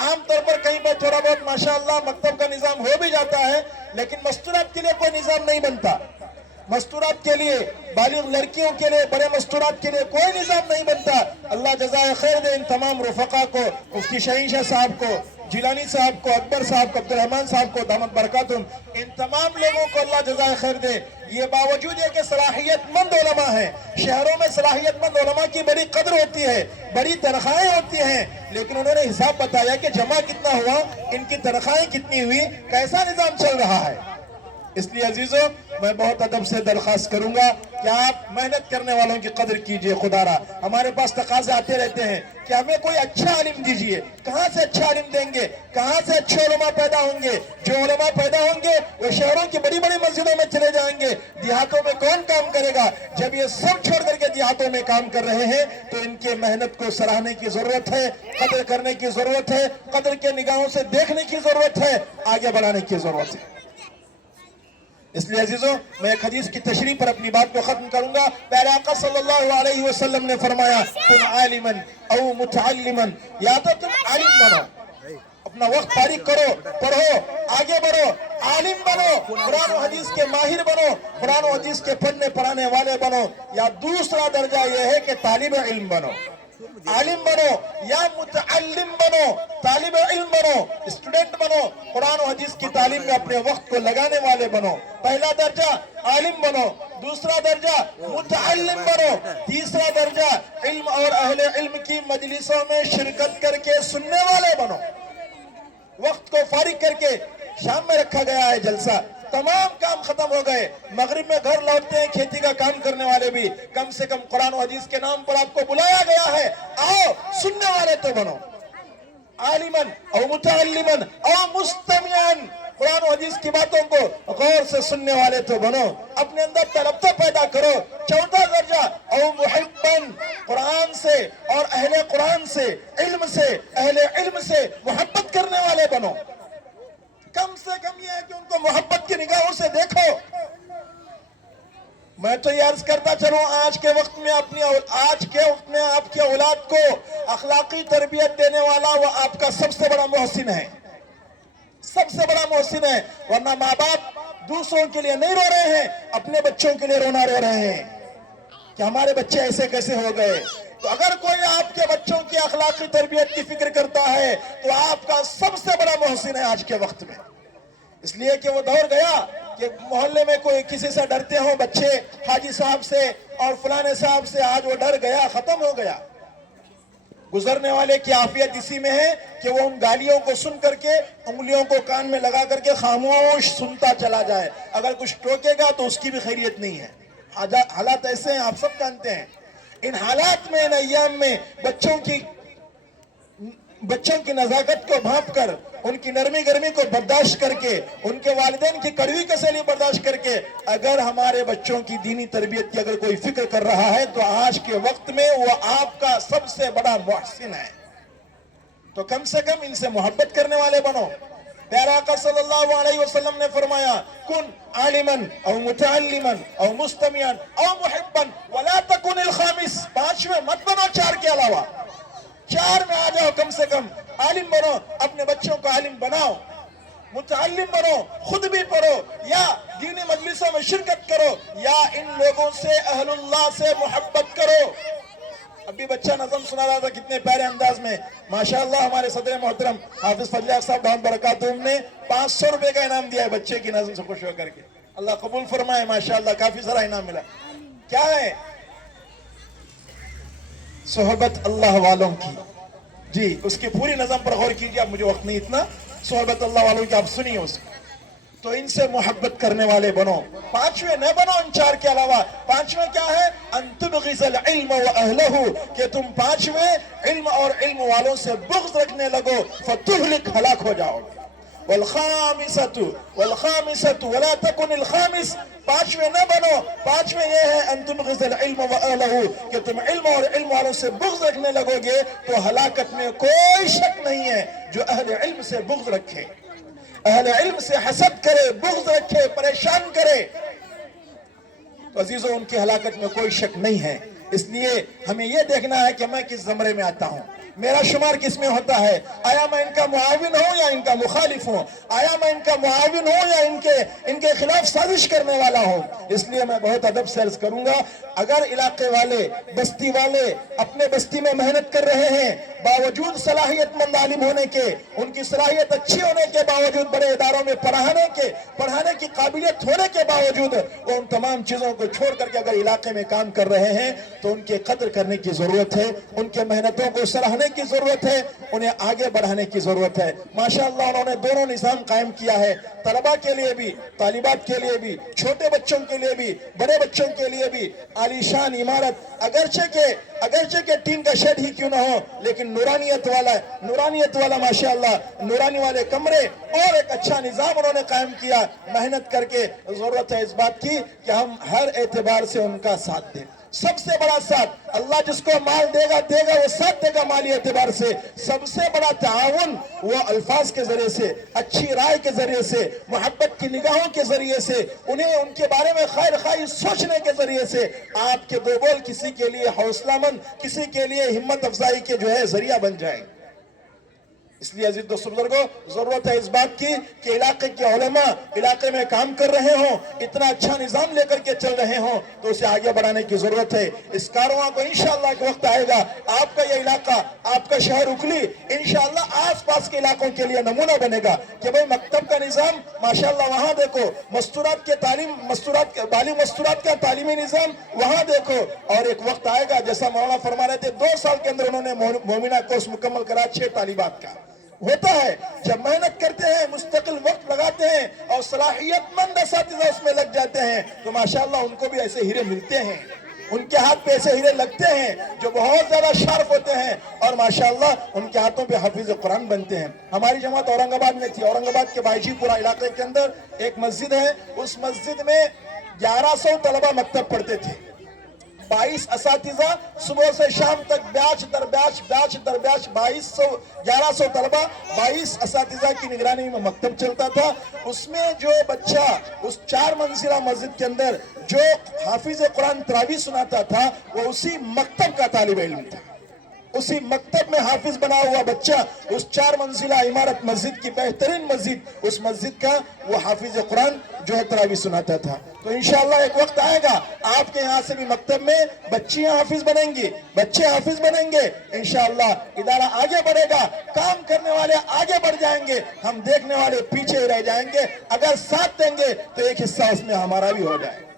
عام طور پر کہیں پر تھوڑا بہت ماشاءاللہ مکتب کا نظام ہو بھی جاتا ہے، لیکن مستورات کے لیے کوئی نظام نہیں بنتا. مستورات کے لیے، بالغ لڑکیوں کے لیے، بڑے مستورات کے لیے کوئی نظام نہیں بنتا. اللہ جزائے خیر دے ان تمام رفقا کو، مفتی شاہین شاہ صاحب کو، جیلانی صاحب کو، اکبر صاحب کو، عبدالرحمن صاحب کو، دامت برکاتہم، ان تمام لوگوں کو اللہ جزائے خیر دے. یہ باوجود ہے کہ صلاحیت مند علماء ہیں، شہروں میں صلاحیت مند علماء کی بڑی قدر ہوتی ہے، بڑی تنخواہیں ہوتی ہیں، لیکن انہوں نے حساب بتایا کہ جمع کتنا ہوا، ان کی تنخواہیں کتنی ہوئی، کیسا نظام چل رہا ہے. اس لیے عزیزوں، میں بہت ادب سے درخواست کروں گا کہ آپ محنت کرنے والوں کی قدر کیجئے. خدا را ہمارے پاس تقاضے آتے رہتے ہیں کہ ہمیں کوئی اچھا عالم دیجئے. کہاں سے اچھا عالم دیں گے؟ کہاں سے اچھے علماء پیدا ہوں گے؟ جو علماء پیدا ہوں گے وہ شہروں کی بڑی بڑی مسجدوں میں چلے جائیں گے. دیہاتوں میں کون کام کرے گا؟ جب یہ سب چھوڑ کر کے دیہاتوں میں کام کر رہے ہیں تو ان کے محنت کو سراہنے کی ضرورت ہے، قدر کرنے کی ضرورت ہے، قدر کے نگاہوں سے دیکھنے کی ضرورت ہے، آگے بڑھانے کی ضرورت ہے. اس لیے عزیزوں، میں ایک حدیث کی تشریح پر اپنی بات کو ختم کروں گا. پیارے آقا صلی اللہ علیہ وسلم نے فرمایا، کن عالما او متعلما، یا تو تم عالم بنو، اپنا وقت فارغ کرو، پڑھو، آگے بڑھو، عالم بنو، قرآن و حدیث کے ماہر بنو، قرآن و حدیث کے پڑھنے پڑھانے والے بنو، یا دوسرا درجہ یہ ہے کہ طالب علم بنو. عالم بنو یا متعلم بنو، طالب علم بنو، اسٹوڈنٹ بنو، قرآن و حدیث کی تعلیم میں اپنے وقت کو لگانے والے بنو. پہلا درجہ عالم بنو، دوسرا درجہ متعلم بنو، تیسرا درجہ علم اور اہل علم کی مجلسوں میں شرکت کر کے سننے والے بنو. وقت کو فارغ کر کے، شام میں رکھا گیا ہے جلسہ، تمام کام ختم ہو گئے، مغرب میں گھر لوٹتے ہیں، کھیتی کا کام کرنے والے بھی، کم سے کم قرآن و حدیث کے نام پر آپ کو بلایا گیا ہے، آؤ سننے والے تو بنو. عالماً او متعلماً او مستمعاً، قرآن و حدیث کی باتوں کو غور سے سننے والے تو بنو، اپنے اندر طلب تو پیدا کرو. چوتھا درجہ او محباً، قرآن سے اور اہل قرآن سے، علم سے، اہل علم سے محبت کرنے والے بنو. کم سے کم یہ ہے کہ ان کو محبت کی نگاہوں سے دیکھو. میں تو یہ عرض کرتا چلوں، آج کے وقت میں آپ کی اولاد کو اخلاقی تربیت دینے والا وہ آپ کا سب سے بڑا محسن ہے، سب سے بڑا محسن ہے. ورنہ ماں باپ دوسروں کے لیے نہیں رو رہے ہیں، اپنے بچوں کے لیے رونا رو رہے ہیں کہ ہمارے بچے ایسے کیسے ہو گئے. تو اگر کوئی آپ کے بچوں کی اخلاقی تربیت کی فکر کرتا ہے تو آپ کا سب سے بڑا محسن ہے آج کے وقت میں. اس لیے کہ وہ دور گیا کہ محلے میں کوئی کسی سے ڈرتے ہوں بچے، حاجی صاحب سے اور فلانے صاحب سے، آج وہ ڈر گیا، ختم ہو گیا. گزرنے والے کی عافیت اسی میں ہے کہ وہ ان گالیوں کو سن کر کے انگلیوں کو کان میں لگا کر کے خاموش سنتا چلا جائے. اگر کچھ ٹوکے گا تو اس کی بھی خیریت نہیں ہے. حالات ایسے ہیں، آپ سب جانتے ہیں. ان حالات میں، ان ایام میں بچوں کی نزاکت کو بھانپ کر، ان کی نرمی گرمی کو برداشت کر کے، ان کے والدین کی کڑوی کسیلی برداشت کر کے، اگر ہمارے بچوں کی دینی تربیت کی اگر کوئی فکر کر رہا ہے تو آج کے وقت میں وہ آپ کا سب سے بڑا محسن ہے. تو کم سے کم ان سے محبت کرنے والے بنو. پیارا آقا صلی اللہ علیہ وسلم نے فرمایا، کن عالماً او متعلماً او مستمعاً او محباً ولا تکن الخامس. پانچویں مت بنو، چار کے علاوہ، چار میں آ جاؤ. کم سے کم عالم بنو، اپنے بچوں کو عالم بناؤ، متعلم بنو، خود بھی پڑھو یا دینی مجلسوں میں شرکت کرو یا ان لوگوں سے، اہل اللہ سے محبت کرو. ابھی بچہ نظم سنا رہا تھا کتنے پیارے انداز میں، ماشاءاللہ. ہمارے صدر محترم حافظ فضل صاحب دامت برکاتہم نے 500 روپے کا انعام دیا ہے بچے کی نظم سے خوش ہو کر کے. اللہ قبول فرمائے. ماشاءاللہ کافی سارا انعام ملا. کیا ہے؟ صحبت اللہ والوں کی. جی اس کی پوری نظم پر غور کیجیے، اب مجھے وقت نہیں اتنا. صحبت اللہ والوں کی آپ سنیے اس کو. تو ان سے محبت کرنے والے بنو. پانچویں نہ بنو ان چار کے علاوہ. پانچویں کیا ہے؟ ان تبغض العلم واہلہ، کہ تم پانچویں علم اور علم والوں سے بغض رکھنے لگو، فتہلک، ہلاک ہو جاؤ گے. والخامسة ولا تكن الخامس. پانچویں نہ بنو. پانچویں یہ ہے ان تبغض العلم واہلہ، کہ تم علم اور علم والوں سے بغض رکھنے لگو گے تو ہلاکت میں کوئی شک نہیں ہے. جو اہل علم سے بغض رکھے، اہل علم سے حسد کرے، بغض رکھے، پریشان کرے، تو عزیزوں ان کی ہلاکت میں کوئی شک نہیں ہے. اس لیے ہمیں یہ دیکھنا ہے کہ میں کس زمرے میں آتا ہوں، میرا شمار کس میں ہوتا ہے، آیا میں ان کا معاون ہوں یا ان کا مخالف ہوں، آیا میں ان کا معاون ہوں یا ان کے خلاف سازش کرنے والا ہوں۔ اس لیے میں بہت ادب سے عرض کروں گا، اگر علاقے والے، بستی والے اپنے بستی میں محنت کر رہے ہیں، باوجود صلاحیت مند عالم ہونے کے، ان کی صلاحیت اچھی ہونے کے باوجود، بڑے اداروں میں پڑھانے کی قابلیت ہونے کے باوجود، وہ ان تمام چیزوں کو چھوڑ کر کے اگر علاقے میں کام کر رہے ہیں تو ان کے قدر کرنے کی ضرورت ہے، ان کے محنتوں کو سراہنے کی ضرورت ہے، انہیں آگے بڑھانے کی ضرورت ہے۔ ماشاءاللہ انہوں نے دونوں نظام قائم کیا ہے، طلباء کے لیے بھی، طالبات کے لیے بھی، چھوٹے بچوں کے لیے بھی، بڑے بچوں کے لیے بھی عالی شان عمارت، اگرچہ کہ ٹین کا شیڈ ہی کیوں نہ ہو، لیکن نورانیت والا ماشاءاللہ نورانی والے کمرے اور ایک اچھا نظام انہوں نے قائم کیا محنت کر کے۔ ضرورت ہے اس بات کی کہ ہم ہر اعتبار سے ان کا ساتھ دیں۔ سب سے بڑا ساتھ، اللہ جس کو مال دے گا وہ ساتھ دے گا مالی اعتبار سے۔ سب سے بڑا تعاون وہ الفاظ کے ذریعے سے، اچھی رائے کے ذریعے سے، محبت کی نگاہوں کے ذریعے سے، انہیں ان کے بارے میں خیر خواہی سوچنے کے ذریعے سے، آپ کے دو بول کسی کے لیے حوصلہ مند، کسی کے لیے ہمت افزائی کے ذریعہ بن جائیں۔ اس لیے عزیز دوست بزرگوں، ضرورت ہے اس بات کی کہ علاقے کے علماء علاقے میں کام کر رہے ہوں، اتنا اچھا نظام لے کر کے چل رہے ہوں تو اسے آگے بڑھانے کی ضرورت ہے۔ اس کارواں کو انشاءاللہ ایک وقت آئے گا، آپ کا یہ علاقہ، آپ کا شہر اکلی انشاءاللہ آس پاس کے علاقوں کے لیے نمونہ بنے گا کہ بھئی مکتب کا نظام ماشاءاللہ وہاں دیکھو، بالی مستورات کا تعلیمی نظام وہاں دیکھو، اور ایک وقت آئے گا جیسا مولانا فرما رہے تھے 2 سال کے اندر انہوں نے مومنہ کورس مکمل کرا 6 طالبات کا۔ ہوتا ہے جب محنت کرتے ہیں، مستقل وقت لگاتے ہیں اور صلاحیت مند اساتذہ اس میں لگ جاتے ہیں تو ماشاءاللہ ان کو بھی ایسے ہیرے ملتے ہیں، ان کے ہاتھ پہ ایسے ہیرے لگتے ہیں جو بہت زیادہ شارف ہوتے ہیں اور ماشاءاللہ ان کے ہاتھوں پہ حافظ قرآن بنتے ہیں۔ ہماری جماعت اورنگ آباد میں تھی، اورنگ آباد کے بائیجی پورہ علاقے کے اندر ایک مسجد ہے، اس مسجد میں 1100 طلبہ مکتب پڑھتے تھے، 22 اساتذہ صبح سے شام تک بیچ در بیچ 1100 طلبہ، 22 اساتذہ کی نگرانی میں مکتب چلتا تھا۔ اس میں جو بچہ اس 4 منزلہ مسجد کے اندر جو حافظ قرآن تراویح سناتا تھا وہ اسی مکتب کا طالب علم تھا، اسی مکتب میں حافظ بنا ہوا بچہ اس 4 منزلہ عمارت مسجد کی بہترین مسجد، اس مسجد کا وہ حافظ قرآن جو ہے تراویح سناتا تھا۔ تو انشاءاللہ ایک وقت آئے گا آپ کے یہاں سے بھی مکتب میں بچیاں حافظ بنیں گی، بچے حافظ بنیں گے، انشاءاللہ ادارہ آگے بڑھے گا، کام کرنے والے آگے بڑھ جائیں گے، ہم دیکھنے والے پیچھے رہ جائیں گے۔ اگر ساتھ دیں گے تو ایک حصہ اس میں ہمارا بھی ہو جائے،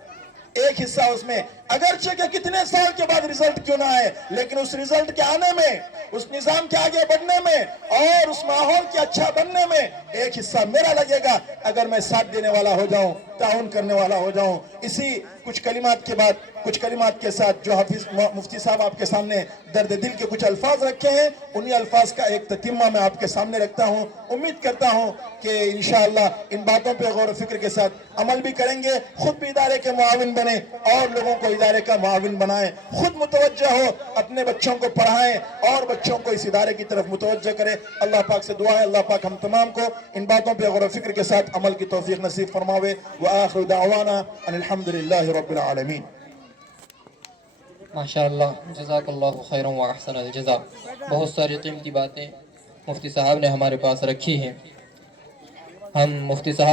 ایک حصہ اس میں، اگرچہ کہ کتنے سال کے بعد رزلٹ کیوں نہ آئے، لیکن اس رزلٹ کے آنے میں، اس نظام کے آگے بڑھنے میں اور اس ماحول کے اچھا بننے میں ایک حصہ میرا لگے گا اگر میں ساتھ دینے والا ہو جاؤں، تعاون کرنے والا ہو جاؤں۔ اسی کچھ کلمات کے ساتھ جو حافظ مفتی صاحب آپ کے سامنے درد دل کے کچھ الفاظ رکھے ہیں، انہی الفاظ کا ایک تتمہ میں آپ کے سامنے رکھتا ہوں۔ امید کرتا ہوں کہ انشاءاللہ ان باتوں پہ غور و فکر کے ساتھ عمل بھی کریں گے، خود بھی ادارے کے معاون بنیں اور لوگوں کو ادارے کا معاون بنائیں، خود متوجہ ہو، اپنے بچوں کو پڑھائیں اور بچوں کو اس ادارے کی طرف متوجہ کریں۔ اللہ پاک سے دعا ہے اللہ پاک ہم تمام کو ان باتوں پہ غور و فکر کے ساتھ عمل کی توفیق نصیب فرماوے۔ وآخر دعوانا ان الحمدللہ رب العالمین۔ ماشاءاللہ، جزاک اللہ خیرا و احسن الجزا۔ بہت ساری قیمتی باتیں مفتی صاحب نے ہمارے پاس رکھی ہیں۔ ہم مفتی صاحب